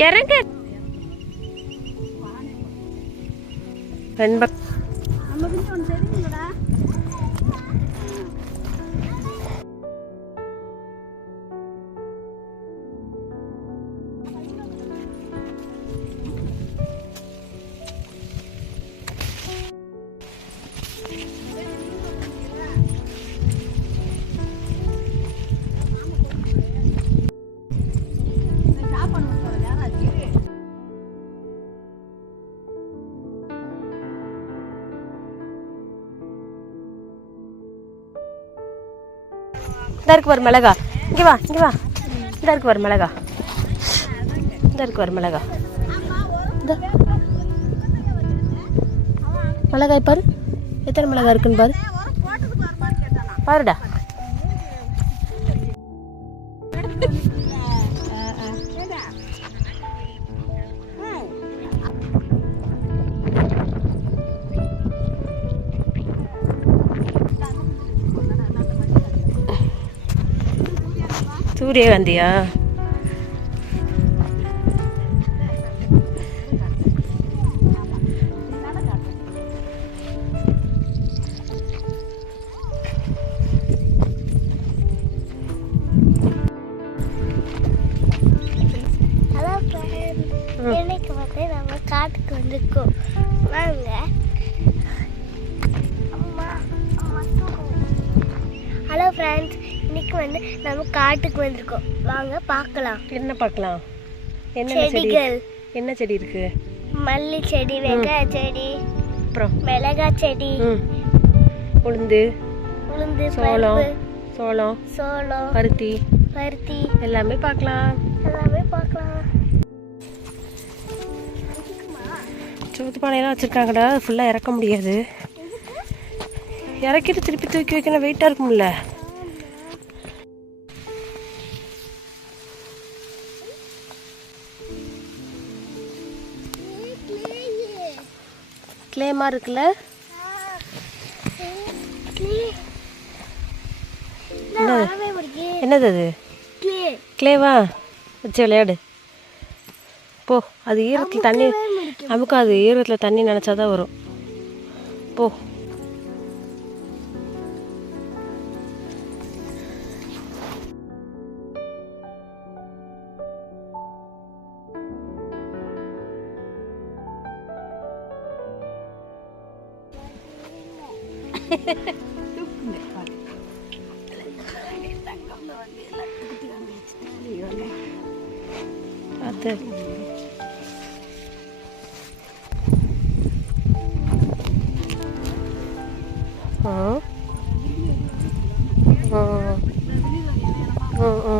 இறங்கு வெண்ப நம்ம இந்த இருக்கு ஒரு மிளகா. இங்கே வா இங்கே வா. இந்த இருக்கு ஒரு மிளகா. இந்த இருக்கு ஒரு மிளகா. இந்த. மிளகாய் பாரு. எத்தனை மிளகாய் இருக்குன்னு பாரு. பாருடா. சூரியகாந்தியா ஹலோ இன்னைக்கு வந்து நம்ம காட்டுக்கு வந்திருக்கோம். வாங்க. அம்மா ஹலோ ஃப்ரெண்ட்ஸ் இன்னைக்கு வந்து நம்ம காட்டுக்கு வந்திருக்கோம். வாங்க பார்க்கலாம். என்ன பார்க்கலாம்? என்ன செடி? செடிகள். என்ன செடி இருக்கு? மல்லி செடி வெங்காய செடி அப்புறம்? மிளகாய் செடி உளுந்து உளுந்து சோளம் சோளம் சோளம் பருத்தி. பருத்தி. எல்லாமே பார்க்கலாம். எல்லாமே பார்க்கலாம். சோத்து பானையெல்லாம் வச்சுருக்காங்கடா. ஃபுல்லாக இறக்க முடியாது. இறக்கிட்டு திருப்பி தூக்கி வைக்கணும் வெயிட்டாக இருக்கும்ல. கிளேமா இருக்குல்ல என்னது அது கிளேவா வச்சு விளையாடு போ அது ஈரத்தில் தண்ணி நமக்கு அது ஈரத்தில் தண்ணி நினச்சாதான் வரும் போ അത് ആ ആ ആ ആ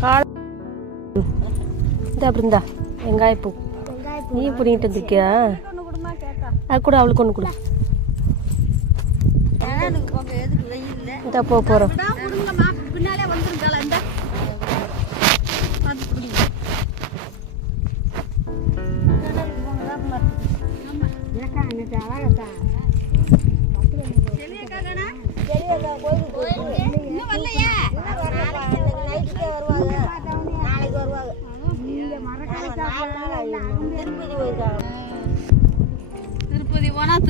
കാള இந்த அப்படி வெங்காயப்பூ நீ பிடிங்கிட்டு வந்திருக்கியா? அது கூட அவளுக்கு ஒன்று கொடு. இந்த போக போகிறோம் விடா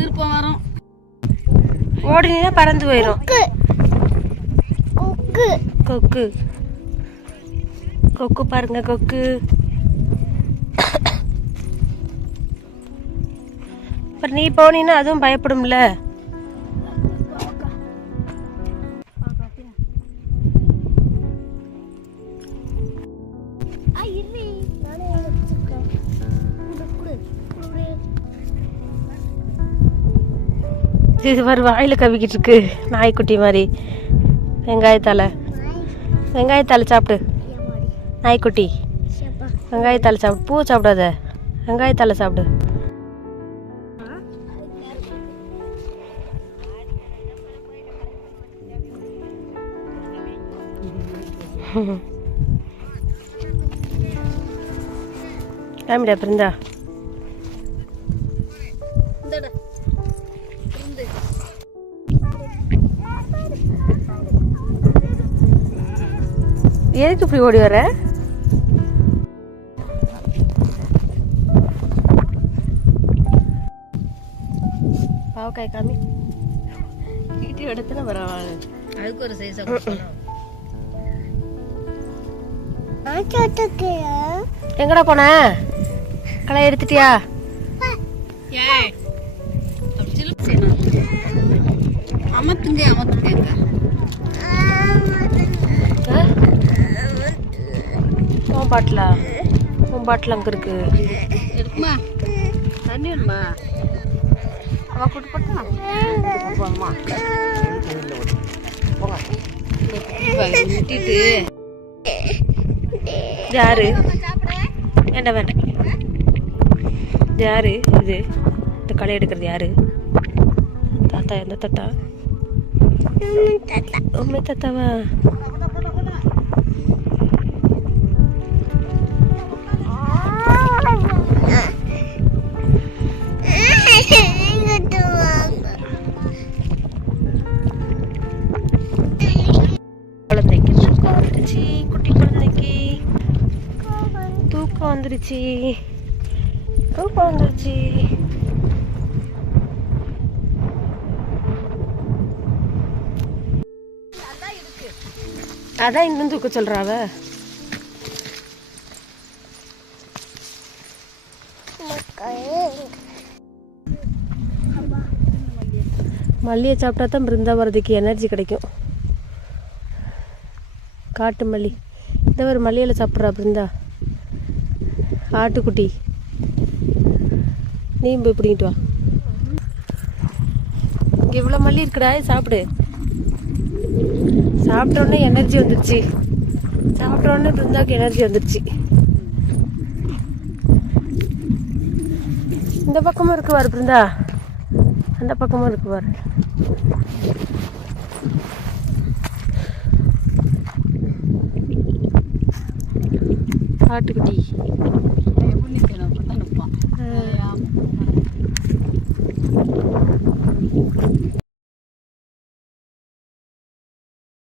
திருப்பம் வரும். ஓடினா பறந்து போயிடும் கொக்கு. கொக்கு. கொக்கு பாருங்க கொக்கு. அப்புறம் நீ போனீன்னா அதுவும் பயப்படும்ல. இது மாதிரி வாயில் கவிக்கிட்டு இருக்கு. நாய்க்குட்டி மாதிரி. வெங்காயத்தால. வெங்காயத்தால சாப்பிடு. நாய்க்குட்டி. சேப்பா சாப்பிடு. பூ சாப்பிடாத. வெங்காயத்தால சாப்பிடு. காமிடா பிருந்தா. எதுக்கு இப்படி ஓடி வர பாவக்காய் காமி. வீட்டு இடத்துல பரவாயில்ல. அதுக்கு ஒரு சைஸா எங்கடா போன? களை எடுத்துட்டியா? அமத்துங்க அமத்துங்க? உன் பாட்டிலா உன் பாட்டில் அங்கே இருக்கு. இருக்குமா? தண்ணி வேணுமா? அவ கூட்டு போட்டா? போமா விட்டுட்டு யாரு? வேண்டாம் வேண்டாம். இது யாரு இது? இந்த களை எடுக்கிறது யாரு? தாத்தா எந்த தாத்தா. உண்மை தாத்தாவா? தூக்கம் வந்துருச்சு. தூக்கம் வந்துருச்சு. அதான் இன்னும் தூக்க சொல்றாவ. மல்லியை சாப்பிட்டா தான் பிருந்தாவரத்துக்கு எனர்ஜி கிடைக்கும். காட்டு மல்லி. இந்த ஒரு மல்லியில் சாப்பிட்றா பிருந்தா. ஆட்டுக்குட்டி. நீ போய் பிடிங்கிட்டு வா. இங்கே இவ்வளோ மல்லி இருக்குடா சாப்பிடு. சாப்பிட்ட உடனே எனர்ஜி வந்துருச்சு. சாப்பிட்ட உடனே பிருந்தாவுக்கு எனர்ஜி வந்துருச்சு. இந்த பக்கமும் இருக்கு பாரு பிருந்தா. அந்த பக்கமும் இருக்கு பாரு. ஆட்டுக்குட்டி.